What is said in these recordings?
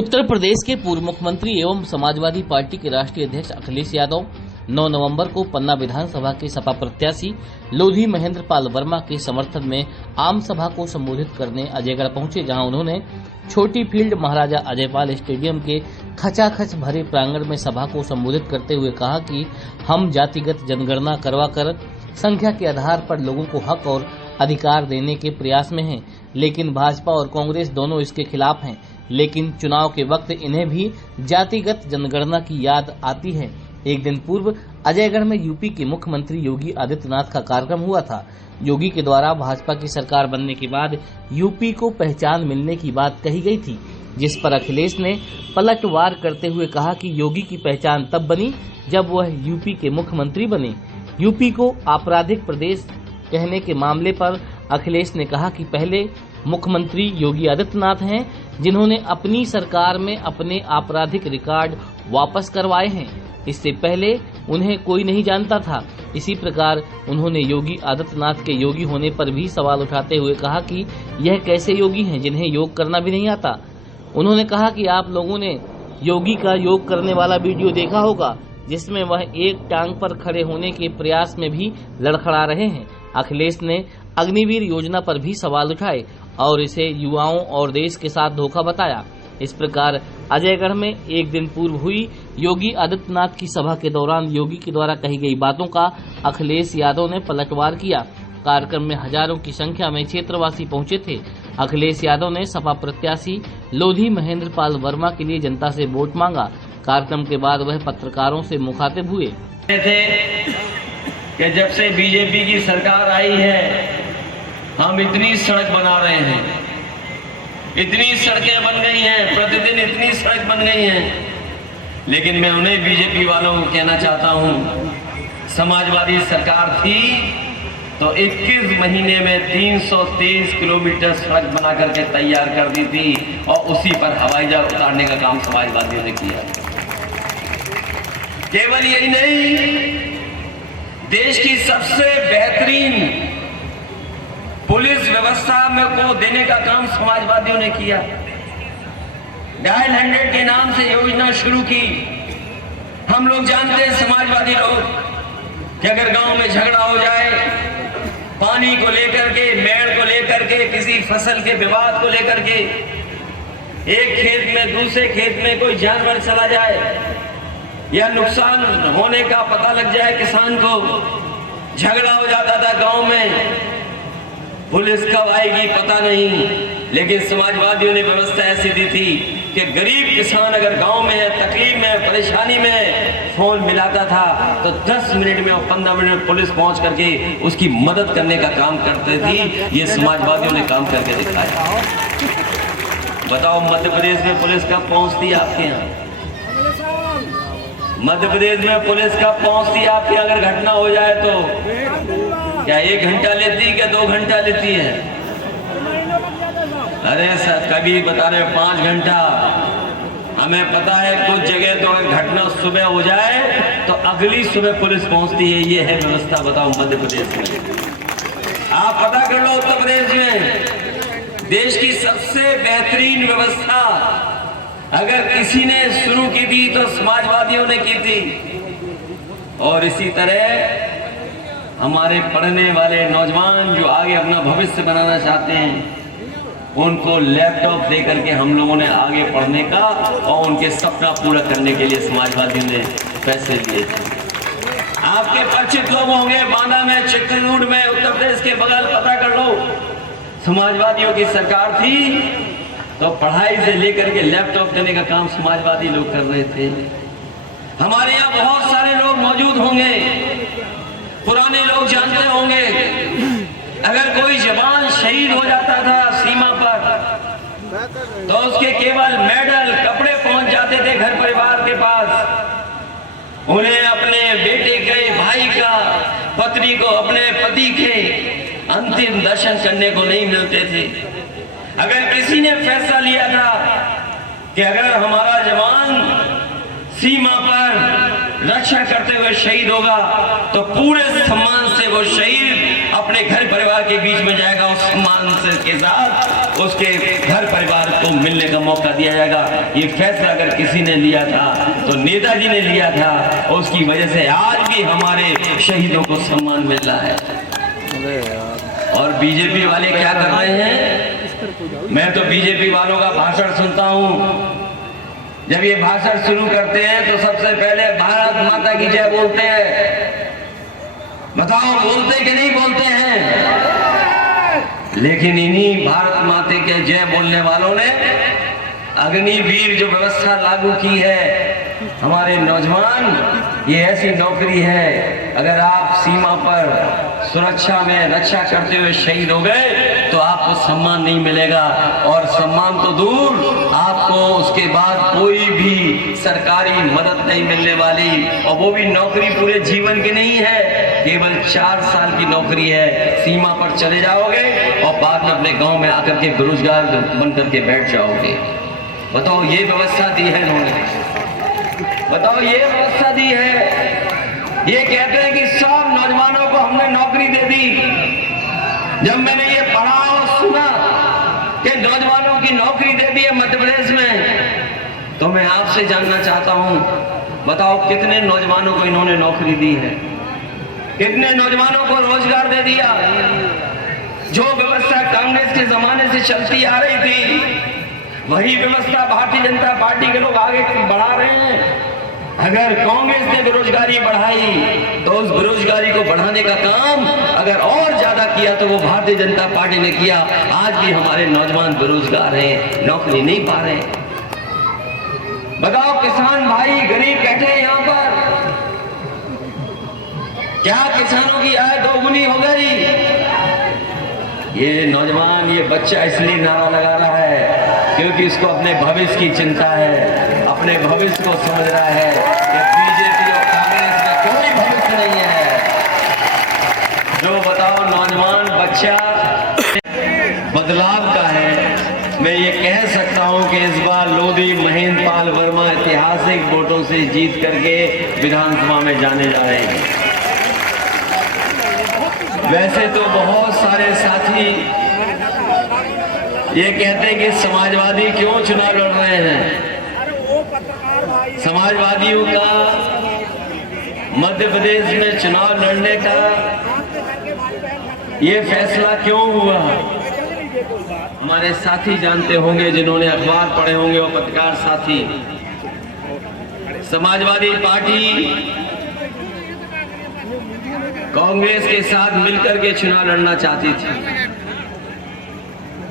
उत्तर प्रदेश के पूर्व मुख्यमंत्री एवं समाजवादी पार्टी के राष्ट्रीय अध्यक्ष अखिलेश यादव 9 नवंबर को पन्ना विधानसभा के सपा प्रत्याशी लोधी महेंद्र पाल वर्मा के समर्थन में आम सभा को संबोधित करने अजयगढ़ पहुंचे, जहां उन्होंने छोटी फील्ड महाराजा अजयपाल स्टेडियम के खचाखच भरे प्रांगण में सभा को संबोधित करते हुए कहा कि हम जातिगत जनगणना करवाकर संख्या के आधार पर लोगों को हक और अधिकार देने के प्रयास में हैं, लेकिन भाजपा और कांग्रेस दोनों इसके खिलाफ हैं। लेकिन चुनाव के वक्त इन्हें भी जातिगत जनगणना की याद आती है। एक दिन पूर्व अजयगढ़ में यूपी के मुख्यमंत्री योगी आदित्यनाथ का कार्यक्रम हुआ था। योगी के द्वारा भाजपा की सरकार बनने के बाद यूपी को पहचान मिलने की बात कही गई थी, जिस पर अखिलेश ने पलटवार करते हुए कहा कि योगी की पहचान तब बनी जब वह यूपी के मुख्यमंत्री बने। यूपी को आपराधिक प्रदेश कहने के मामले पर अखिलेश ने कहा कि पहले मुख्यमंत्री योगी आदित्यनाथ हैं, जिन्होंने अपनी सरकार में अपने आपराधिक रिकॉर्ड वापस करवाए हैं। इससे पहले उन्हें कोई नहीं जानता था। इसी प्रकार उन्होंने योगी आदित्यनाथ के योगी होने पर भी सवाल उठाते हुए कहा कि यह कैसे योगी हैं जिन्हें योग करना भी नहीं आता। उन्होंने कहा कि आप लोगों ने योगी का योग करने वाला वीडियो देखा होगा, जिसमें वह एक टांग पर खड़े होने के प्रयास में भी लड़खड़ा रहे हैं। अखिलेश ने अग्निवीर योजना पर भी सवाल उठाए और इसे युवाओं और देश के साथ धोखा बताया। इस प्रकार अजयगढ़ में एक दिन पूर्व हुई योगी आदित्यनाथ की सभा के दौरान योगी के द्वारा कही गई बातों का अखिलेश यादव ने पलटवार किया। कार्यक्रम में हजारों की संख्या में क्षेत्रवासी पहुंचे थे। अखिलेश यादव ने सपा प्रत्याशी लोधी महेंद्र पाल वर्मा के लिए जनता से वोट मांगा। कार्यक्रम के बाद वह पत्रकारों से मुखातिब हुए कि जब से बीजेपी की सरकार आई है हम इतनी सड़क बना रहे हैं, इतनी सड़कें बन गई हैं, प्रतिदिन इतनी सड़क बन गई हैं। लेकिन मैं उन्हें बीजेपी वालों को कहना चाहता हूं, समाजवादी सरकार थी तो 21 महीने में 323 किलोमीटर सड़क बना करके तैयार कर दी थी और उसी पर हवाई जहाज उतारने का काम समाजवादियों ने किया। केवल यही नहीं, देश की सबसे बेहतरीन पुलिस व्यवस्था में को देने का काम समाजवादियों ने किया। डायल 100 के नाम से योजना शुरू की। हम लोग जानते हैं समाजवादी लोग कि अगर गांव में झगड़ा हो जाए, पानी को लेकर के, मेड़ को लेकर के, किसी फसल के विवाद को लेकर के, एक खेत में दूसरे खेत में कोई जानवर चला जाए या नुकसान होने का पता लग जाए किसान को, झगड़ा हो जाता था गांव में। पुलिस कब आएगी पता नहीं, लेकिन समाजवादियों ने व्यवस्था ऐसी दी थी कि गरीब किसान अगर गांव में है, तकलीफ में, परेशानी में फोन मिलाता था तो 10 मिनट में और 15 मिनट में पुलिस पहुंच करके उसकी मदद करने का काम करते थी। ये समाजवादियों ने काम करके दिखाया। बताओ मध्य प्रदेश में पुलिस कब पहुंचती है आपके यहाँ? मध्य प्रदेश में पुलिस कब पहुंचती है आपके? अगर घटना हो जाए तो क्या 1 घंटा लेती है, क्या 2 घंटा लेती है? अरे सर, कभी बता रहे 5 घंटा। हमें पता है कुछ जगह तो अगर घटना सुबह हो जाए तो अगली सुबह पुलिस पहुंचती है। ये है व्यवस्था। बताओ मध्य प्रदेश में। आप पता कर लो उत्तर प्रदेश में देश की सबसे बेहतरीन व्यवस्था अगर किसी ने शुरू की थी तो समाजवादियों ने की थी। और इसी तरह हमारे पढ़ने वाले नौजवान जो आगे अपना भविष्य बनाना चाहते हैं, उनको लैपटॉप दे करके हम लोगों ने आगे पढ़ने का और उनके सपना पूरा करने के लिए समाजवादियों ने पैसे दिए थे। आपके परिचित लोग होंगे, बांदा में, चित्रकूट में, उत्तर प्रदेश के बगल, पता कर लो। समाजवादियों की सरकार थी तो पढ़ाई से लेकर के लैपटॉप देने का काम समाजवादी लोग कर रहे थे। हमारे यहाँ बहुत सारे लोग मौजूद होंगे, पुराने लोग जानते होंगे, अगर कोई जवान शहीद हो जाता था सीमा पर तो उसके केवल मेडल, कपड़े पहुंच जाते थे घर परिवार के पास। उन्हें अपने बेटे के, भाई का, पत्नी को, अपने पति के अंतिम दर्शन करने को नहीं मिलते थे। अगर किसी ने फैसला लिया था कि अगर हमारा जवान सीमा पर रक्षा करते हुए शहीद होगा तो पूरे सम्मान से वो शहीद अपने घर परिवार के बीच में जाएगा, उस सम्मान से के साथ उसके घर परिवार को मिलने का मौका दिया जाएगा। ये फैसला अगर किसी ने लिया था तो नेताजी ने लिया था, उसकी वजह से आज भी हमारे शहीदों को सम्मान मिल रहा है। और बीजेपी वाले क्या कर रहे हैं? मैं तो बीजेपी वालों का भाषण सुनता हूं, जब ये भाषण शुरू करते हैं तो सबसे पहले भारत माता की जय बोलते हैं। बताओ बोलते कि नहीं बोलते हैं? लेकिन इन्हीं भारत माता के जय बोलने वालों ने अग्निवीर जो व्यवस्था लागू की है, हमारे नौजवान, ये ऐसी नौकरी है, अगर आप सीमा पर सुरक्षा में रक्षा करते हुए शहीद हो गए तो आपको सम्मान नहीं मिलेगा। और सम्मान तो दूर, आपको उसके बाद कोई भी सरकारी मदद नहीं मिलने वाली, और वो भी नौकरी पूरे जीवन की नहीं है, केवल 4 साल की नौकरी है। सीमा पर चले जाओगे और बाद में अपने गांव में आकर के बेरोजगार बन करके बैठ जाओगे। बताओ ये व्यवस्था दी है इन्होंने, बताओ ये व्यवस्था दी है। ये कहते हैं कि सब नौजवानों को हमने नौकरी दे दी। जब मैंने ये पढ़ा और सुना कि नौजवानों की नौकरी दे दी है मध्य प्रदेश में, तो मैं आपसे जानना चाहता हूं, बताओ कितने नौजवानों को इन्होंने नौकरी दी है? कितने नौजवानों को रोजगार दे दिया? जो व्यवस्था कांग्रेस के जमाने से चलती आ रही थी, वही व्यवस्था भारतीय जनता पार्टी के लोग आगे बढ़ा रहे हैं। अगर कांग्रेस ने बेरोजगारी बढ़ाई तो उस बेरोजगारी को बढ़ाने का काम अगर और ज्यादा किया तो वो भारतीय जनता पार्टी ने किया। आज भी हमारे नौजवान बेरोजगार हैं, नौकरी नहीं पा रहे। बताओ किसान भाई गरीब बैठे हैं यहाँ पर, क्या किसानों की आय दोगुनी हो गई? ये नौजवान, ये बच्चा इसलिए नारा लगा रहा है क्योंकि इसको अपने भविष्य की चिंता है, अपने भविष्य को समझ रहा है कि बीजेपी और कांग्रेस में कोई भविष्य नहीं है। जो बताओ नौजवान बच्चा बदलाव का है। मैं ये कह सकता हूं कि इस बार लोधी महेंद्र पाल वर्मा ऐतिहासिक वोटों से जीत करके विधानसभा में जाने जा रहे हैं। वैसे तो बहुत सारे साथी ये कहते हैं कि समाजवादी क्यों चुनाव लड़ रहे हैं। समाजवादियों का मध्य प्रदेश में चुनाव लड़ने का ये फैसला क्यों हुआ, हमारे साथी जानते होंगे, जिन्होंने अखबार पढ़े होंगे, वो पत्रकार साथी। समाजवादी पार्टी कांग्रेस के साथ मिलकर के चुनाव लड़ना चाहती थी,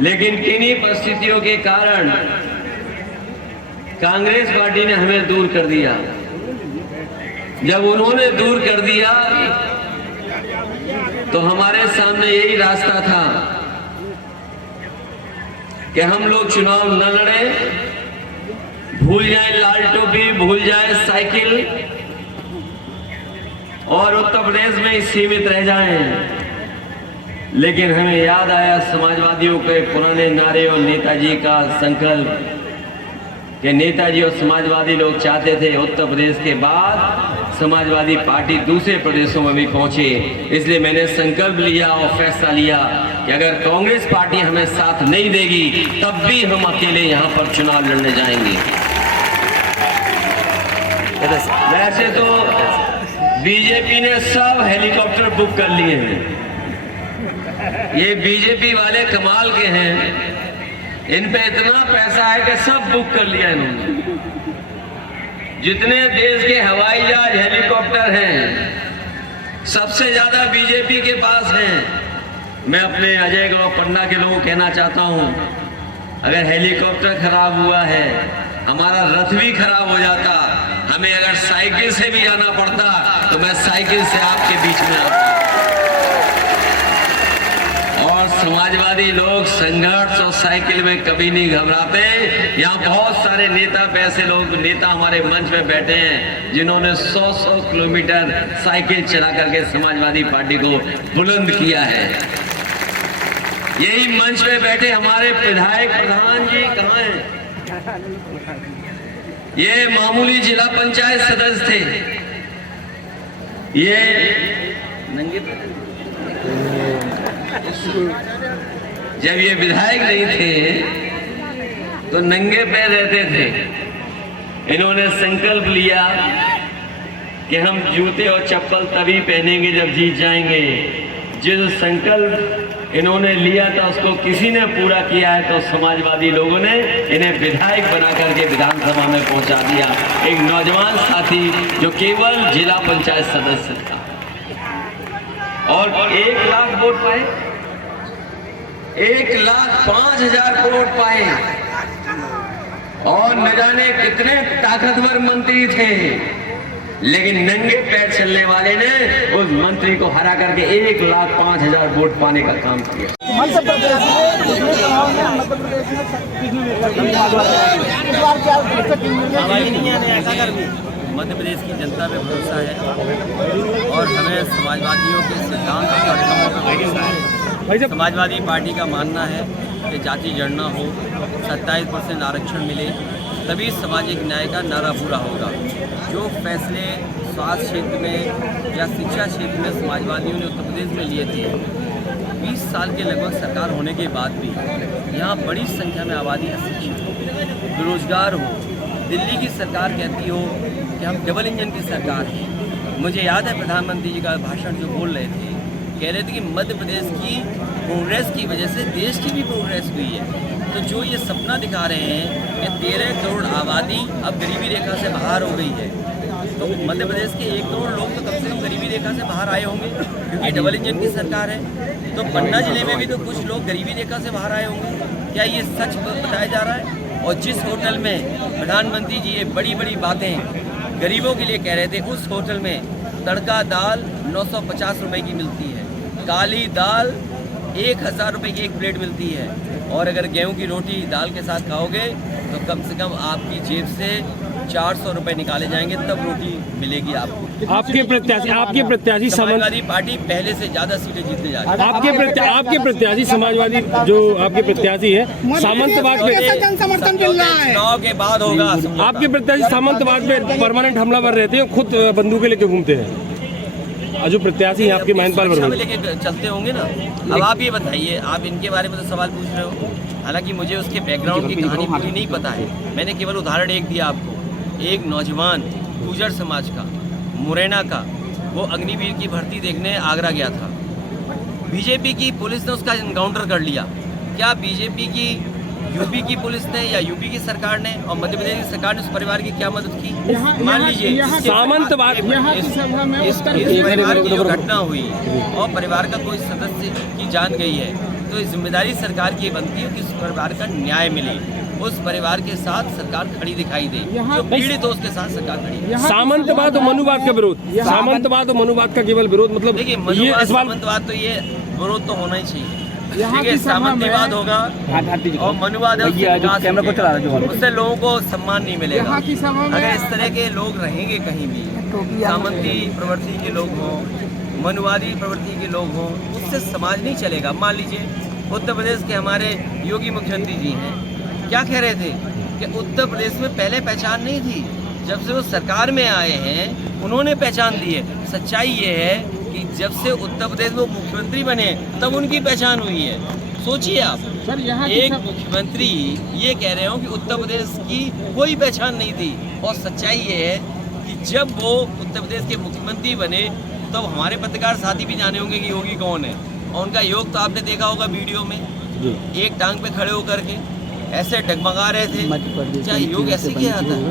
लेकिन किन्हीं परिस्थितियों के कारण कांग्रेस पार्टी ने हमें दूर कर दिया। जब उन्होंने दूर कर दिया तो हमारे सामने यही रास्ता था कि हम लोग चुनाव न लड़े, भूल जाए लाल टोपी, भूल जाए साइकिल और उत्तर प्रदेश में ही सीमित रह जाएं। लेकिन हमें याद आया समाजवादियों के पुराने नारे और नेताजी का संकल्प कि नेताजी और समाजवादी लोग चाहते थे उत्तर प्रदेश के बाद समाजवादी पार्टी दूसरे प्रदेशों में भी पहुंचे। इसलिए मैंने संकल्प लिया और फैसला लिया कि अगर कांग्रेस पार्टी हमें साथ नहीं देगी तब भी हम अकेले यहां पर चुनाव लड़ने जाएंगे। वैसे तो बीजेपी ने सब हेलीकॉप्टर बुक कर लिए हैं। ये बीजेपी वाले कमाल के हैं, इन पे इतना पैसा है कि सब बुक कर लिया इन्होंने। जितने देश के हवाई जहाज हेलीकॉप्टर हैं सबसे ज्यादा बीजेपी के पास हैं। मैं अपने अजय गांव पन्ना के लोगों को कहना चाहता हूं, अगर हेलीकॉप्टर खराब हुआ है, हमारा रथ भी खराब हो जाता, हमें अगर साइकिल से भी जाना पड़ता तो मैं साइकिल से आपके बीच में आता। और समाजवादी लोग संघर्ष और साइकिल में कभी नहीं घबराते। यहाँ बहुत सारे नेता, ऐसे लोग नेता हमारे मंच में बैठे हैं जिन्होंने 100-100 किलोमीटर साइकिल चला करके समाजवादी पार्टी को बुलंद किया है। यही मंच में बैठे हमारे विधायक प्रधान जी कहाँ हैं? ये मामूली जिला पंचायत सदस्य थे। ये जब ये विधायक नहीं थे तो नंगे पैर रहते थे। इन्होंने संकल्प लिया कि हम जूते और चप्पल तभी पहनेंगे जब जीत जाएंगे। जिस संकल्प इन्होंने लिया था उसको किसी ने पूरा किया है, तो समाजवादी लोगों ने इन्हें विधायक बना करके विधानसभा में पहुंचा दिया। एक नौजवान साथी जो केवल जिला पंचायत सदस्य था और 1 लाख वोट पाए, 1,05,000 वोट पाए और न जाने कितने ताकतवर मंत्री थे, लेकिन नंगे पैर चलने वाले ने उस मंत्री को हरा करके 1,05,000 वोट पाने का काम किया। मध्य प्रदेश की जनता पे भरोसा है और हमें समाजवादियों के सिद्धांत और कार्यक्रमों पर भरोसा है। समाजवादी पार्टी का मानना है कि जाति गणना हो, 27% आरक्षण मिले, तभी सामाजिक न्याय का नारा पूरा होगा। जो फैसले स्वास्थ्य क्षेत्र में या शिक्षा क्षेत्र में समाजवादियों ने उत्तर प्रदेश में लिए थे, 20 साल के लगभग सरकार होने के बाद भी यहाँ बड़ी संख्या में आबादी अशिक्षित हो, बेरोजगार हो। दिल्ली की सरकार कहती हो कि हम डबल इंजन की सरकार है। मुझे याद है प्रधानमंत्री जी का भाषण जो बोल रहे थे, कह रहे थे कि मध्य प्रदेश की प्रोग्रेस की वजह से देश की भी प्रोग्रेस हुई है। तो जो ये सपना दिखा रहे हैं कि 13 करोड़ आबादी अब गरीबी रेखा से बाहर हो गई है, तो मध्य प्रदेश के 1 करोड़ लोग तो कम से कम गरीबी रेखा से बाहर आए होंगे, क्योंकि डबल इंजन की सरकार है। तो पन्ना जिले में भी तो कुछ लोग गरीबी रेखा से बाहर आए होंगे। क्या ये सच बताया जा रहा है? और जिस होटल में प्रधानमंत्री जी ये बड़ी बड़ी बातें गरीबों के लिए कह रहे थे, उस होटल में तड़का दाल 950 रुपये की मिलती है, काली दाल 1,000 रुपये की एक प्लेट मिलती है, और अगर गेहूं की रोटी दाल के साथ खाओगे तो कम से कम आपकी जेब से 400 रुपये निकाले जाएंगे, तब रोटी मिलेगी आपको। आपके प्रत्याशी समाजवादी पार्टी पहले से ज्यादा सीटें जीतने जा रही है। आपके प्रत्याशी समाजवादी जो आपके प्रत्याशी है सामंतवाद पे समर्थन मिल रहा है, चुनाव के बाद होगा। आपके प्रत्याशी सामंतवाद पे परमानेंट हमलावर रहते हैं, खुद बंदूकें लेके घूमते हैं। जो प्रत्याशी हैं आपके महेंद्र पाल लेके चलते होंगे ना। अब आप ये बताइए, आप इनके बारे में तो सवाल पूछ रहे हो, हालांकि मुझे उसके बैकग्राउंड की कहानी पूरी नहीं पता है। मैंने केवल उदाहरण एक दिया आपको। एक नौजवान गुर्जर समाज का, मुरैना का, वो अग्निवीर की भर्ती देखने आगरा गया था। बीजेपी की पुलिस ने उसका एनकाउंटर कर लिया। क्या बीजेपी की यूपी की पुलिस ने या यूपी की सरकार ने और मध्य प्रदेश की सरकार ने उस परिवार की क्या मदद की? मान लीजिए सामंतवाद इस परिवार की जो घटना हुई और परिवार का कोई सदस्य की जान गई है, तो जिम्मेदारी सरकार की बनती है कि उस परिवार का न्याय मिले, उस परिवार के साथ सरकार खड़ी दिखाई दे, जो पीड़ित हो उसके साथ सरकार खड़ी। सामंतवाद और मनुवाद का विरोध, सामंतवाद और मनुवाद का केवल विरोध, मतलब देखिए सामंतवाद तो ये विरोध तो होना ही चाहिए। देखिए सामंतवाद होगा और मनुवाद उससे लोगों को सम्मान नहीं मिलेगा। अगर इस तरह के लोग रहेंगे कहीं भी, सामंती प्रवृत्ति के लोग हों, मनुवादी प्रवृत्ति के लोग हों, उससे समाज नहीं चलेगा। मान लीजिए उत्तर प्रदेश के हमारे योगी मुख्यमंत्री जी हैं, क्या कह रहे थे कि उत्तर प्रदेश में पहले पहचान नहीं थी, जब से वो सरकार में आए हैं उन्होंने पहचान दी है। सच्चाई ये है कि जब से उत्तर प्रदेश में मुख्यमंत्री बने तब उनकी पहचान हुई है। सोचिए आप, एक मुख्यमंत्री ये कह रहे हो कि उत्तर प्रदेश की कोई पहचान नहीं थी, और सच्चाई ये है कि जब वो उत्तर प्रदेश के मुख्यमंत्री बने तब हमारे पत्रकार साथी भी जाने होंगे कि योगी कौन है, और उनका योग तो आपने देखा होगा वीडियो में, एक टांग पे खड़े होकर के ऐसे डगमगा रहे थे। क्या योग ऐसे किया जाता है?